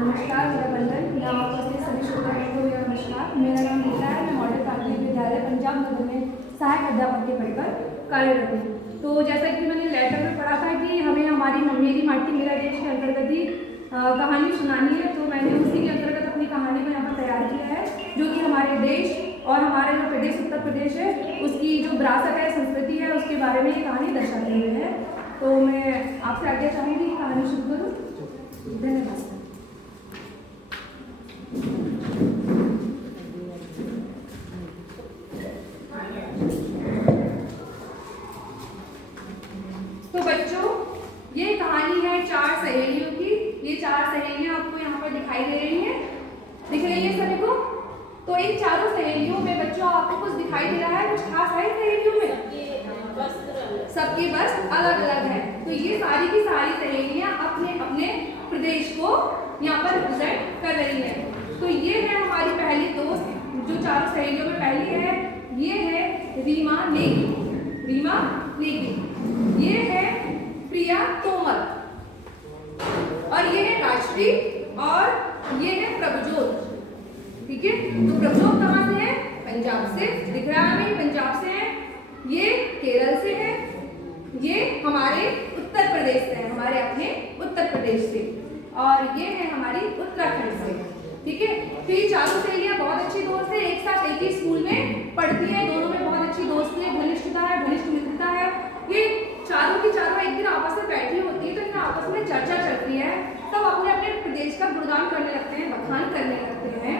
नमस्कार, मेरा बंधन यहाँ उपस्थित सभी श्रोताओं को मेरा नमस्कार। मेरा नाम नीता है। मैं मॉडल प्राथमिक विद्यालय पंजाब नगर में सहायक अध्यापक के पद पर कार्यरत हूँ। तो जैसा कि मैंने लेटर में पढ़ा था कि हमें हमारी मेरी माटी मेरा देश के अंतर्गत ही कहानी सुनानी है, तो मैंने उसी के अंतर्गत अपनी कहानी को यहाँ पर तैयार किया है, जो कि हमारे देश और हमारे जो प्रदेश उत्तर प्रदेश है उसकी जो विरासत है, संस्कृति है, उसके बारे में ये कहानी दर्शाती हुई है। तो मैं आपसे आज्ञा चाहूँगी कि कहानी शुरू करूँ। धन्यवाद। तो बच्चों, ये कहानी है चार सहेलियों की। ये चार सहेलियां आपको यहाँ पर दिखाई दे रही हैं, दिख रही है सभी को? तो इन चारों सहेलियों में बच्चों आपको कुछ दिखाई दे रहा है, कुछ खास है सहेलियों में? सबकी वस्त्र अलग अलग है। तो ये सारी की सारी सहेलियां अपने अपने प्रदेश को यहाँ पर रिप्रेजेंट कर रही है। तो ये है हमारी पहली दोस्त, जो चारों सहेलियों में पहली है, ये है रीमा नेगी। रीमा नेगी। ये है प्रिया तोमर, और ये है राजश्री, और ये है प्रभजोत। ठीक है, तो प्रभजोत कहाँ से है? पंजाब से। दिख रहा है हमें? पंजाब से है। ये केरल से है। ये हमारे उत्तर प्रदेश से है, हमारे अपने उत्तर प्रदेश से। और ये है हमारी उत्तराखंड से। ठीक है, तो ये चारों सहेलियां बहुत अच्छी दोस्त है, एक साथ एक ही स्कूल में पढ़ती है, दोनों में बहुत अच्छी दोस्ती है, घनिष्ठता है, घनिष्ठ मित्रता है। ये चारों की चारों एक दिन आपस में बैठी होती है, तो इनमें आपस में चर्चा चलती है, तब अपने अपने प्रदेश का गुणगान करने लगते हैं, बखान करने लगते हैं।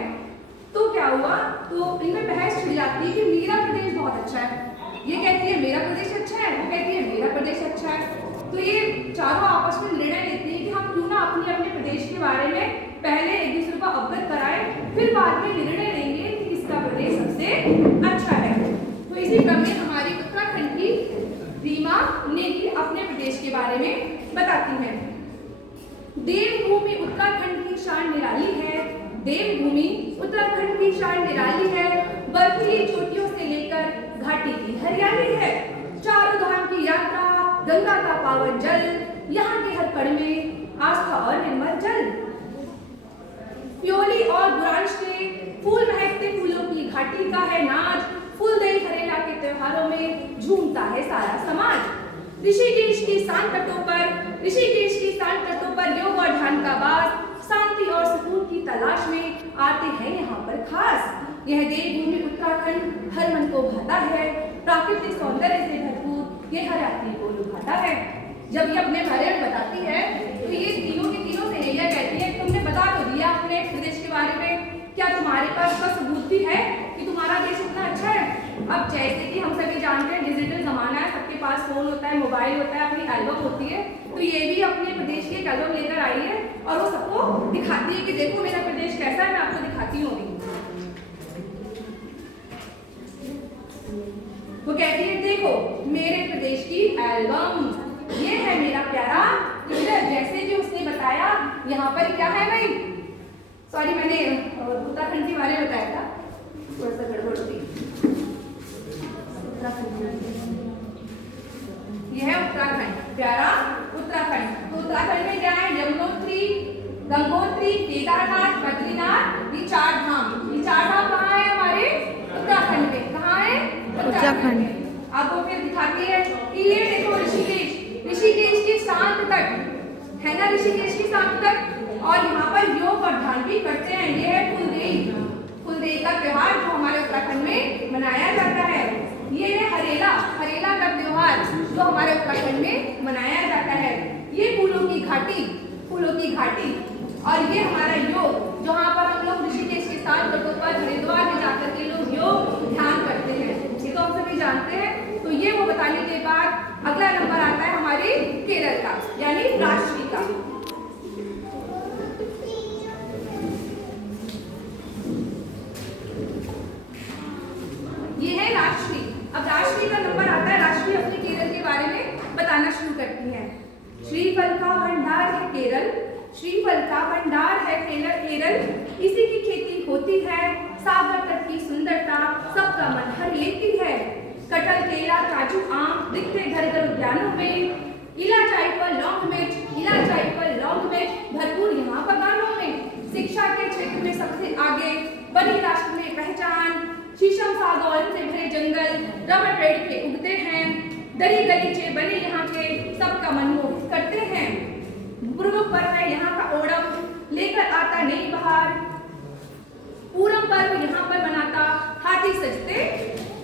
तो क्या हुआ? तो इनमें बहस छिड़ जाती है कि मेरा प्रदेश बहुत अच्छा है। ये कहती है मेरा प्रदेश अच्छा है, वो कहती है मेरा प्रदेश अच्छा है। तो ये चारों आपस में निर्णय लेती है कि हम क्यों ना अपने अपने प्रदेश के बारे में पहले एक दूसरे को अवगत कराएं, फिर बाद में निर्णय लेंगे कि किसका प्रदेश सबसे अच्छा है। तो इसी क्रम में हमारी उत्तराखंड की रीमा नेगी अपने प्रदेश के बारे में बताती है। देवभूमि उत्तराखंड की शान निराली है। देवभूमि उत्तराखंड की शान निराली है। बर्फीली चोटियों से लेकर घाटी की हरियाली है। चारों धाम की यात्रा, गंगा का पावन जल, यहाँ के हर कण में आस्था और निर्मल जल। प्योली और बुरांश के फूल महकते फूलों की घाटी का है नाच। फूलदेई हरेला के त्योहारों में झूमता है सारा समाज। ऋषिकेश की शांत तटों पर योग और ध्यान का वास, शांति और सुकून की तलाश में आते हैं यहाँ पर खास। यह देवभूमि उत्तराखंड हर मन को भाता है। प्राकृतिक सौंदर्य से भरपूर ये हर यात्री को लुभाता है। जब ये अपने बारे में बताती है, तो ये तीनों की तीनों सहेलियां कहती है तुमने बता तो दिया अपने प्रदेश के बारे में, क्या तुम्हारे पास का सबूत भी है कि तुम्हारा देश इतना अच्छा है? अब जैसे कि हम सभी जानते हैं डिजिटल जमाना है, सबके पास फोन होता है, मोबाइल होता है, अपनी एल्बम होती है, तो ये भी अपने प्रदेश की एक एल्बम लेकर आई है और वो सबको दिखाती है कि देखो मेरा प्रदेश कैसा है, मैं आपको दिखाती हूँ। वो कहती है देखो मेरे प्रदेश की एल्बम, ये है मेरा प्यारा केरल। जैसे कि उसने बताया यहाँ पर क्या है भाई, सॉरी मैंने उत्तराखंड के बारे में बताया था, थोड़ा सा गड़बड़ हो गई। यह है उत्तराखंड, प्यारा उत्तराखंड। तो उत्तराखंड में क्या है? यमुनोत्री, गंगोत्री, केदारनाथ, बद्रीनाथ, ये चार धाम। ये चार धाम कहाँ है? हमारे उत्तराखंड में। कहाँ है? उत्तराखंड में। आपको फिर दिखाती है कि ये देखो ऋषिकेश, ऋषिकेश की शांत तट है ना, ऋषिकेश की शांत तट, और यहाँ पर योग और ध्यान भी करते हैं। ये है फूलदेई, फूलदेई का त्योहार जो हमारे उत्तराखंड में मनाया जाता है। ये है हरेला, हरेला का त्योहार जो हमारे उत्तराखंड में मनाया जाता है। ये फूलों की घाटी, फूलों की घाटी, और ये हमारा योग, जहाँ पर हम लोग ऋषिकेश के साथ तटों पर हरिद्वार में जाकर के लोग योग ध्यान करते हैं, ये तो हम सभी जानते हैं। तो ये वो बताने के बाद अगला नंबर आता है हमारे केरल का, यानी राजश्री का। ये है राजश्री। अब राजश्री का नंबर आता है, राजश्री अपने केरल के बारे में बताना शुरू करती है। श्रीफल का भंडार है केरल, श्रीफल का भंडार है केरल, इसी की खेती होती है। सागर तट की सुंदरता सबका मन हर लेती है। कटहल, केला, काजू, आम दिखते घर घर उद्यानों में। इलायची पर लौंग मिर्च भरपूर यहाँ बगानों में। बनी राष्ट्र में पहचान, शीशम सागौन से भरे जंगल रबड़ पेड़ के उगते हैं, दरी गलीचे बने यहाँ के सबका मन मोहित करते हैं। पूर्व पर्व है यहाँ का ओणम लेकर आता नई बहार, पूरम पर्व यहाँ पर मनाता हाथी सजते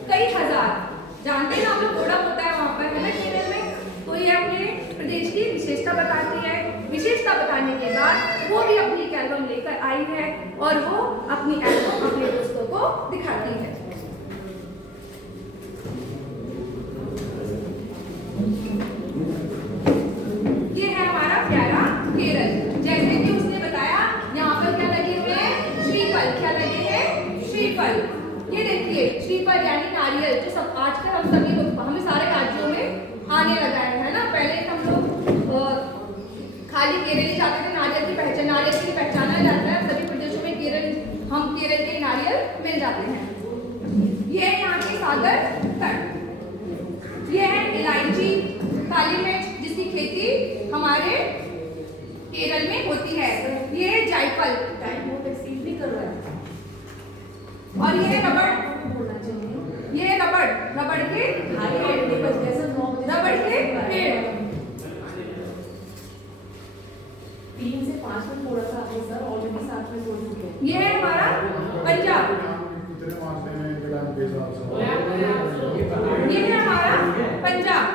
कई हजार। जानते हैं आप लोग ओणम होता है वहाँ पर, है ना, केरल में। तो ये अपने प्रदेश की विशेषता बताती है। विशेषता बताने के बाद वो भी अपनी एक एल्बम लेकर आई है और वो अपनी एल्बम अपने दोस्तों को दिखाती है। ये है हमारा प्यारा केरल। जैसे कि उसने बताया यहाँ पर क्या लगे हुए हैं, श्रीफल। क्या लगे हैं, श्रीफल। ये देखिए श्रीफल यानी नारियल, जो सब आजकल हम सभी लोग हमें सारे राज्यों में आने लगा है ना। पहले हम लोग खाली केरल ही जाते थे, नारियल की पहचाना जाता है। सभी प्रदेशों में केरल के नारियल मिल जाते हैं। ये है यहाँ के सागर तट। ये है इलायची, काली मिर्च, जिसकी खेती हमारे केरल में होती है। ये जायफल, और ये रबड़, ये रबड़ के पेड़। 3 से 5 मिनट थोड़ा सा आगे सर, ऑलरेडी 7 मिनट हो चुके हैं। ये है हमारा पंजाब। ये है हमारा पंजाब।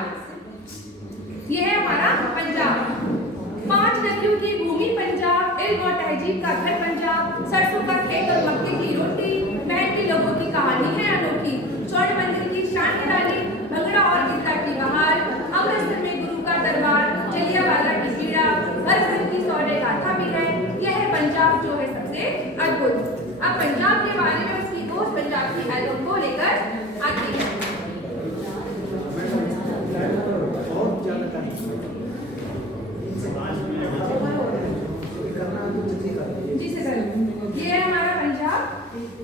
ये है हमारा पंजाब। 5 नदियों की भूमि पंजाब, इल्म और तहजीब का घर पंजाब, सरसों का खेत और मक्के की रोटी, महल के लोगों की कहानी है अनोखी, स्वर्ण मंदिर की शान निराली, भंगड़ा और गिद्दा की बहार, अमृतसर में गुरु का दरबार, जलियांवाला की पीड़ा, हर सन की शौर्य गाथा भी है। यह है पंजाब जो है सबसे अद्भुत। अब पंजाब के बारे में उसकी दोस्त पंजाब की एल्बम को लेकर आती है। जी सर, ये है हमारा पंजाब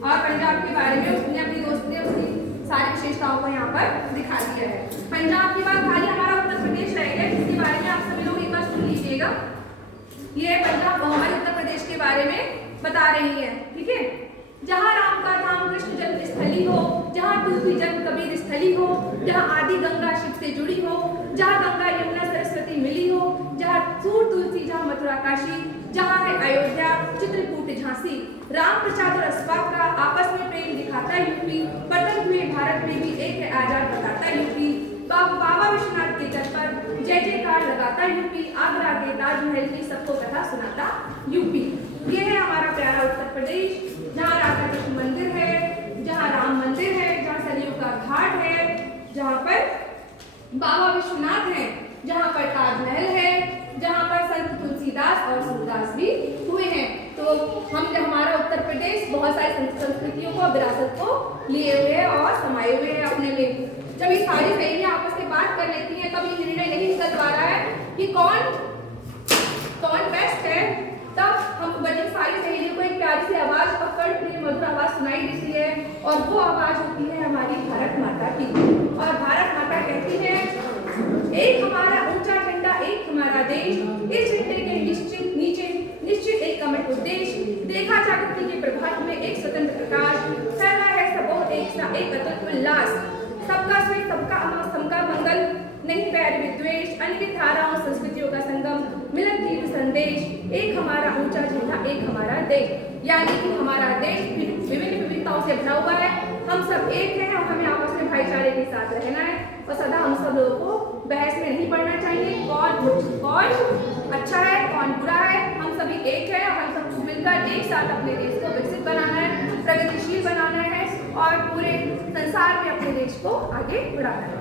और पंजाब के बारे में उसने अपनी दोस्त ने उसकी सारी विशेषताओं को यहाँ पर दिखा दिया है। पंजाब के बाद खाली हमारा उत्तर प्रदेश रहेगा, जिसके बारे में आप सभी लोग एक बार सुन लीजिएगा। ये पंजाब हमारे उत्तर प्रदेश के बारे में बता रही है, ठीक है। जहाँ राम का धाम कृष्ण जन्म स्थली हो, जहाँ तुलसी जन्म कबीर स्थली हो, जहाँ आदि गंगा शिव से जुड़ी हो, जहाँ गंगा यमुना सरस्वती मिली हो, जहाँ सूर तुलसी, जहाँ मथुरा काशी, जहाँ है अयोध्या चित्रकूट झांसी, राम प्रसाद और अस्फाक का आपस में प्रेम दिखाता यूपी, पतन हुए भारत में भी एक है आजाद बताता यूपी, बाबा विश्वनाथ के तट पर जय जयकार लगाता यूपी, आगरा के ताजमहल की सबको कथा सुनाता यूपी। ये है हमारा प्यारा उत्तर प्रदेश, जहाँ राधा कृष्ण मंदिर है, जहाँ राम मंदिर है, जहाँ सरयू का घाट है, जहाँ पर बाबा विश्वनाथ है, जहाँ पर ताजमहल है, जहाँ पर संत तुलसीदास और सूरदास भी हुए हैं। तो हम हमारा उत्तर प्रदेश बहुत सारी संस्कृतियों को, विरासत को लिए हुए हैं और समाये हुए हैं अपने में। जब ये सारी सहेलियां आपस में बात कर लेती हैं, तब ये निर्णय नहीं निकल पा रहा है कि कौन बेस्ट है, तब हम बड़ी सारी सहेलियों को एक प्यारी सी आवाज और कर्णप्रिय मधुर आवाज सुनाई देती है, और वो आवाज होती है हमारी भारत माता की। और भारत माता कहती है, एक हमारा ऊंचा झंडा, एक हमारा देश, इस झंडे के निश्चित एक अमर उद्देश्य, देखा जागृति के प्रभात में एक स्वतंत्र प्रकाश, फैला है सबों एक अतुल उल्लास, सबका स्वेग सबका अमर सबका मंगल, नहीं बैर विद्वेष, अनेक धाराओं संस्कृतियों का संगम, मिलन तीव्र संदेश, एक हमारा ऊंचा झंडा, एक हमारा देश। यानी कि हमारा देश विभिन्न विविधताओं से भरा हुआ है, हम सब एक हैं और हमें आपस में भाईचारे के साथ रहना है, और सदा हम सब लोगों को बहस में नहीं पड़ना चाहिए कौन अच्छा है कौन बुरा है। हम सभी एक हैं और हम सब मिलकर एक साथ अपने देश को विकसित बनाना है, प्रगतिशील बनाना है और पूरे संसार में अपने देश को आगे बढ़ाना है।